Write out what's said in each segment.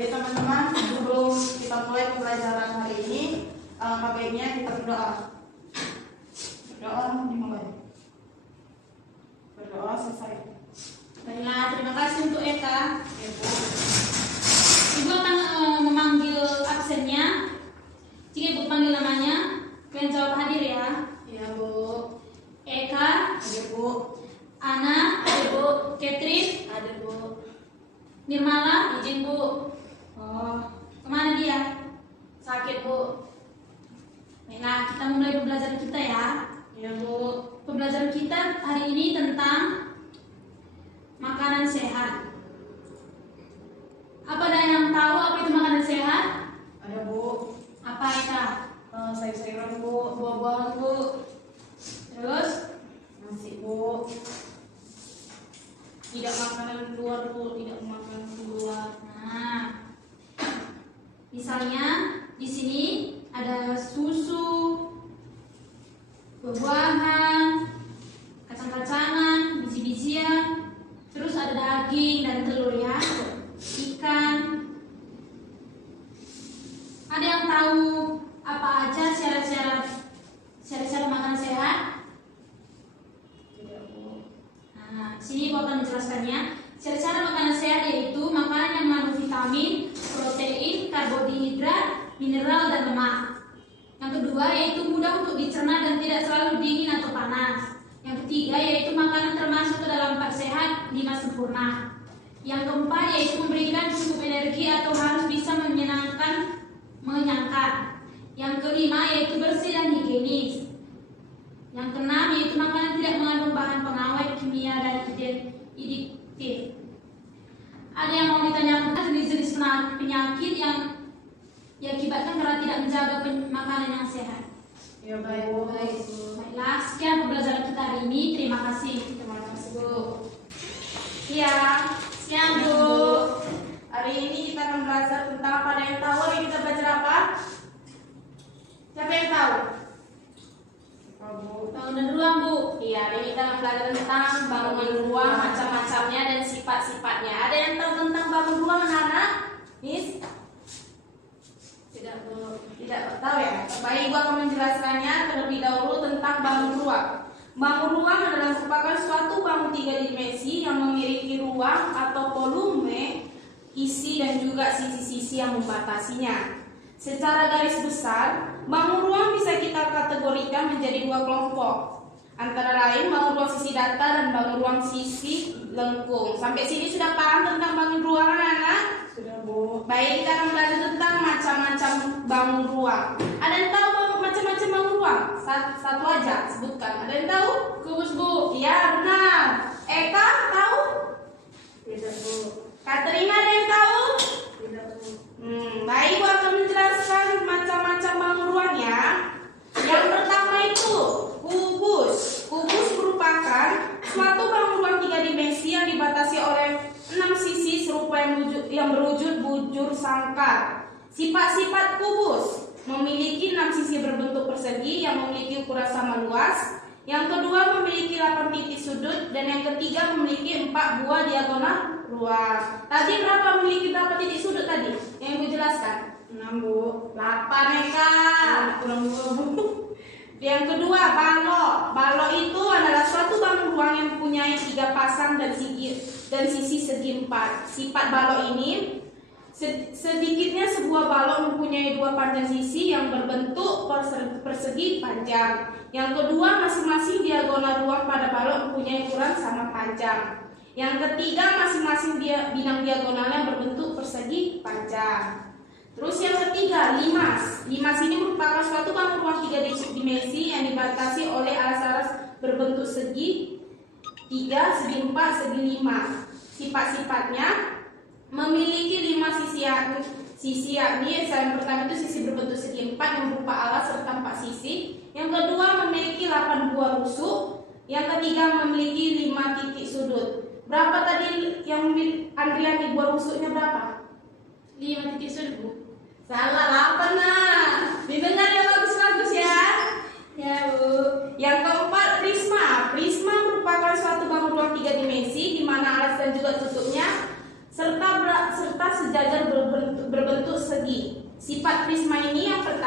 Baik teman-teman, sebelum kita mulai pembelajaran hari ini, baiknya kita berdoa. Berdoa dimulai. Berdoa selesai. Baiklah, terima kasih untuk Eka. Ibu akan memanggil absennya. Jika Ibu panggil namanya, kalian jawab hadir ya. Iya Bu. Eka, Hadir Bu. Ana, hadir Bu. Catherine, Hadir Bu. Nirmala, izin Bu. Oh, Kemana dia? sakit Bu. Baiklah, kita mulai pembelajaran kita ya. Iya Bu. Pembelajaran kita hari ini tentang makanan sehat. Apa ada yang tahu apa itu makanan sehat? Ada Bu. Apa Eka? Sayur-sayuran Bu, buah-buahan Bu. Terus? Nasi Bu. Tidak makanan luar Bu, tidak makanan luar. Nah, misalnya di sini ada susu, buah-buahan, kacang-kacangan, biji-bijian, terus ada daging dan telur ya, ikan. Ada yang tahu apa aja syarat-syarat makanan sehat? Tidak Bu. Nah, sini aku akan menjelaskannya. Syarat-syarat makanan sehat yaitu makanan yang mengandung vitamin, protein, karbohidrat, mineral, dan lemak. Yang kedua yaitu mudah untuk dicerna dan tidak selalu dingin atau panas. Yang ketiga yaitu makanan termasuk ke dalam 4 sehat, 5 sempurna. Yang keempat yaitu memberikan cukup energi atau harus bisa mengenyangkan. Yang kelima yaitu bersih dan higienis. Yang keenam yaitu makanan tidak mengandung bahan pengawet kimia dan adiktif. Ada yang mau ditanyakan jenis-jenis penyakit yang diakibatkan karena tidak menjaga makanan yang sehat. Ya baik Bu. Baiklah, sekian pembelajaran kita hari ini. Terima kasih. Terima kasih Bu. Iya, siang Bu. Hari ini kita akan belajar tentang apa, ada yang tahu hari ini kita belajar apa? Siapa yang tahu? Tahun dan ruang Bu. Iya, hari ini kita akan belajar tentang bangunan ruang, macam-macamnya dan sifat-sifatnya. Ada yang tahu tentang bangun ruang anak-anak? Miss? Tidak Bu. Tidak tahu ya? Baik, Ibu akan menjelaskannya terlebih dahulu tentang bangun ruang. Bangun ruang adalah merupakan suatu bangun 3 dimensi yang memiliki ruang atau volume, isi dan juga sisi-sisi yang membatasinya. Secara garis besar, bangun ruang bisa kita kategorikan menjadi 2 kelompok. Antara lain bangun ruang sisi datar dan bangun ruang sisi lengkung. Sampai sini sudah paham tentang bangun ruang anak-anak? Sudah Bu. Baik, kita akan belajar tentang macam-macam bangun ruang. Ada yang tahu macam-macam bangun ruang? Satu aja sebutkan. Ada yang tahu? Kubus Bu. Iya benar. Eka tahu? Tidak Bu. Katerina ada yang tahu? Tidak Bu. Baik, Ibu akan menjelaskan macam-macam bangun ruangnya. Yang pertama itu kubus. Kubus merupakan suatu bangun ruang 3 dimensi yang dibatasi oleh 6 sisi serupa yang berwujud bujur sangkar. Sifat-sifat kubus memiliki 6 sisi berbentuk persegi yang memiliki ukuran sama luas. Yang kedua memiliki 8 titik sudut dan yang ketiga memiliki 4 buah diagonal ruang. Tadi berapa memiliki berapa titik sudut tadi? Yang Ibu jelaskan? 6 Bu. 8 Eka. Kurang 2 Bu. Yang kedua balok. Balok itu adalah suatu bangun ruang yang mempunyai 3 pasang dan sisi segi 4. Sifat balok ini sedikitnya sebuah balok mempunyai 2 panjang sisi yang berbentuk persegi panjang. Yang kedua masing-masing diagonal ruang pada balok mempunyai ukuran sama panjang. Yang ketiga masing-masing bidang diagonalnya berbentuk persegi panjang. Terus yang ketiga limas. Limas ini merupakan suatu bangun ruang 3 dimensi yang dibatasi oleh alas-alas berbentuk segi 3, segi 4, segi 5. Sifat-sifatnya memiliki 5 sisi yakni yang pertama itu sisi berbentuk segi 4 yang berupa alas serta 4 sisi. Yang kedua memiliki 8 buah rusuk. Yang ketiga memiliki 5 titik sudut. Berapa tadi yang Andrian di buah rusuknya berapa? 5 titik sudut Bu. Salah, 8 nah. Didengar ya bagus-bagus ya. Ya Bu. Yang keempat prisma. Prisma merupakan suatu bangun ruang 3 dimensi di mana alas dan juga tutupnya serta sejajar berbentuk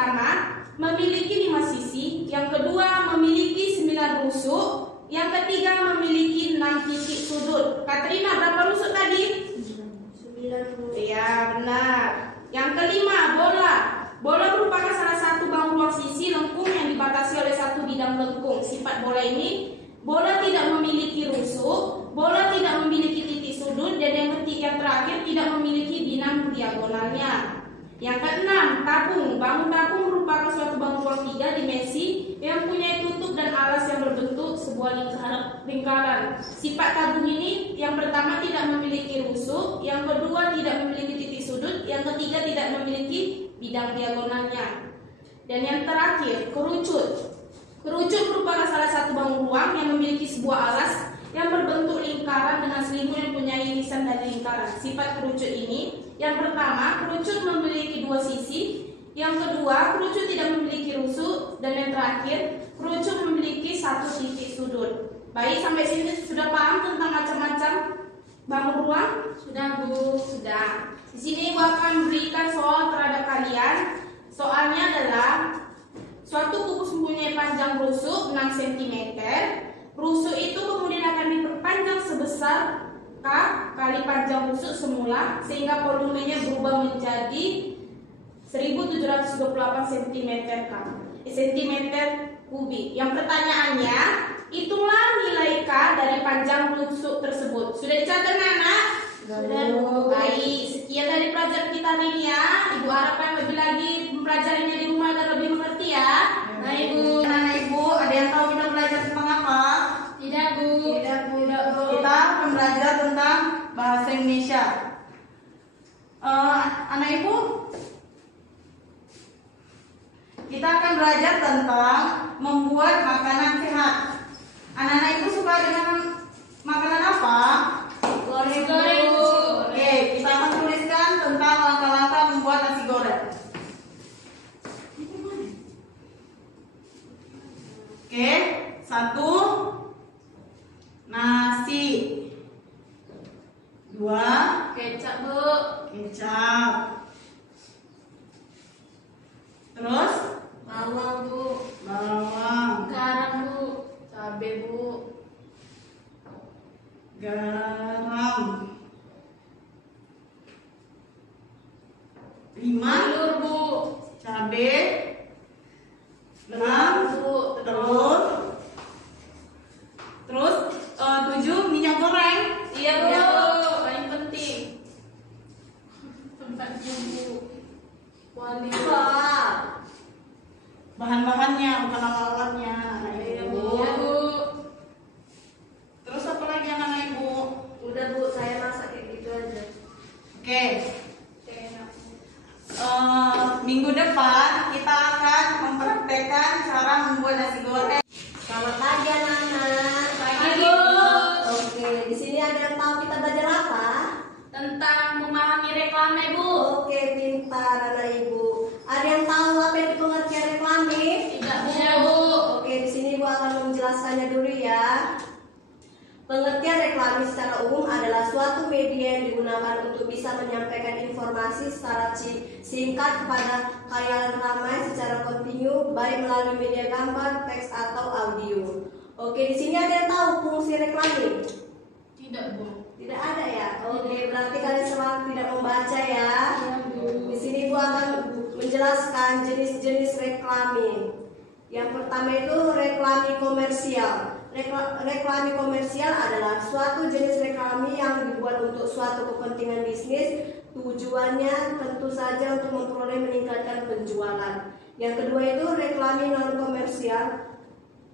pertama memiliki 5 sisi, yang kedua memiliki 9 rusuk, yang ketiga memiliki 6 titik sudut. Katrina, berapa rusuk tadi? 9. Ya, benar. Yang kelima, bola. Bola merupakan salah satu bangun ruang sisi lengkung yang dibatasi oleh satu bidang lengkung. Sifat bola ini, bola tidak memiliki rusuk, bola tidak memiliki titik sudut, dan yang terakhir tidak memiliki binang diagonalnya. Yang keenam, tabung. Bangun tabung merupakan suatu bangun ruang 3 dimensi yang mempunyai tutup dan alas yang berbentuk sebuah lingkaran. Sifat tabung ini, yang pertama tidak memiliki rusuk, yang kedua tidak memiliki titik sudut, yang ketiga tidak memiliki bidang diagonalnya. Dan yang terakhir, kerucut. Kerucut merupakan salah satu bangun ruang yang memiliki sebuah alas yang berbentuk lingkaran dengan selimut yang mempunyai irisan dari lingkaran. Sifat kerucut ini, yang pertama, kerucut memiliki 2 sisi, yang kedua, kerucut tidak memiliki rusuk, dan yang terakhir, kerucut memiliki 1 titik sudut. Baik, sampai sini sudah paham tentang macam-macam bangun ruang? Sudah, Bu. Sudah. Di sini Ibu akan berikan soal terhadap kalian. Soalnya adalah suatu kubus mempunyai panjang rusuk 6 cm. Rusuk itu kemudian akan diperpanjang sebesar K kali panjang rusuk semula sehingga volumenya berubah menjadi 1728 cm kubik. Yang pertanyaannya, hitunglah nilai K dari panjang rusuk tersebut. Sudah dicatat anak? Sudah, Bu. Baik, sekian dari pelajaran kita hari ini ya. Ibu harapkan lebih lagi mempelajarinya di rumah agar lebih mengerti ya. Baik, Bu. Anak Ibu, ada yang tahu kita belajar tentang apa? Tidak, Bu. Tidak, Bu. Kita akan belajar tentang bahasa Indonesia. Anak Ibu, kita akan belajar tentang membuat makanan sehat. Anak-anak Ibu suka dengan makanan apa? Goreng, Bu. Oke, kita akan tuliskan tentang langkah-langkah membuat nasi goreng. Oke, 1, nasi. 2, Kecap, Bu. kecap. Terus, Bawang, Bu. bawang, Garam, Bu. Cabai, Bu. garam. 5, Telur, Bu. cabai. 6, Bu. telur. Terus 7, minyak goreng. Iya, Bu. Iya, Bu. Paling penting. Tempatnya, Bu. Wanita. Bahan-bahannya bukan alat-alatnya. Iya, Bu. Iya, Bu. Terus apa lagi anak Ibu? Udah, Bu, saya masak kayak gitu aja. Oke. Enak. Minggu depan kita akan mempraktekkan cara membuat nasi goreng. Selamat pagi anak-anak. Pagi, Bu. Oke, di sini ada yang tahu kita belajar apa? Tentang memahami reklame, Bu. Oke, pintar anak ibu. Ada yang tahu apa itu pengertian reklame? Tidak, Bu. Oke, di sini ibu akan menjelaskannya dulu ya. Pengertian reklame secara umum adalah suatu media yang digunakan untuk bisa menyampaikan informasi secara singkat kepada khalayak ramai secara kontinu, baik melalui media gambar, teks atau audio. Oke, di sini ada yang tahu fungsi reklame? Tidak, Bu. Tidak ada ya? Oke, berarti kalian semua tidak membaca ya. Di sini ibu akan menjelaskan jenis-jenis reklame. Yang pertama itu reklame komersial. Reklame komersial adalah suatu jenis reklame yang dibuat untuk suatu kepentingan bisnis. Tujuannya tentu saja untuk memperoleh meningkatkan penjualan. Yang kedua itu reklame non komersial.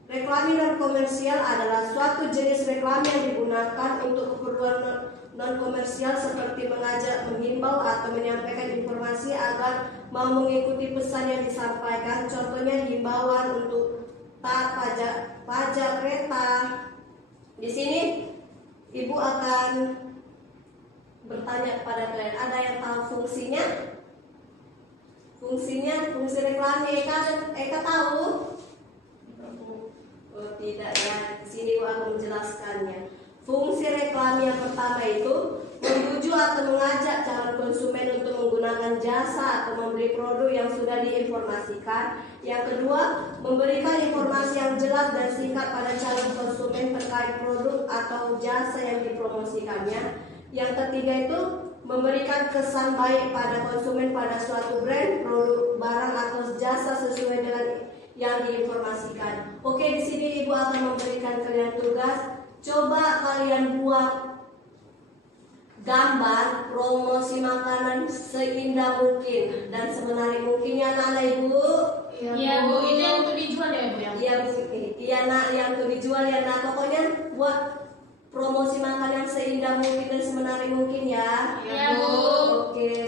Reklame non komersial adalah suatu jenis reklame yang digunakan untuk keperluan non komersial seperti mengajak, menghimbau atau menyampaikan informasi agar mau mengikuti pesan yang disampaikan. Contohnya himbauan untuk pajak kereta. Di sini ibu akan bertanya kepada kalian, ada yang tahu fungsinya? Fungsi reklame Eka tahu? Oh, tidak ya. Di sini ibu akan menjelaskannya. Fungsi reklame yang pertama itu membujuk atau mengajak calon konsumen untuk menggunakan menggunakan jasa atau membeli produk yang sudah diinformasikan. Yang kedua, memberikan informasi yang jelas dan singkat pada calon konsumen terkait produk atau jasa yang dipromosikannya. Yang ketiga itu memberikan kesan baik pada konsumen pada suatu brand, produk, barang atau jasa sesuai dengan yang diinformasikan. Oke, di sini Ibu akan memberikan kalian tugas. Coba kalian buat gambar promosi makanan seindah mungkin dan semenarik mungkin ya anak Ibu. Iya Bu, itu yang untuk dijual ya Bu ya? Iya Bu, iya nak, yang untuk dijual ya nak. Pokoknya buat promosi makanan yang seindah mungkin dan semenarik mungkin ya. Iya Bu. Oke,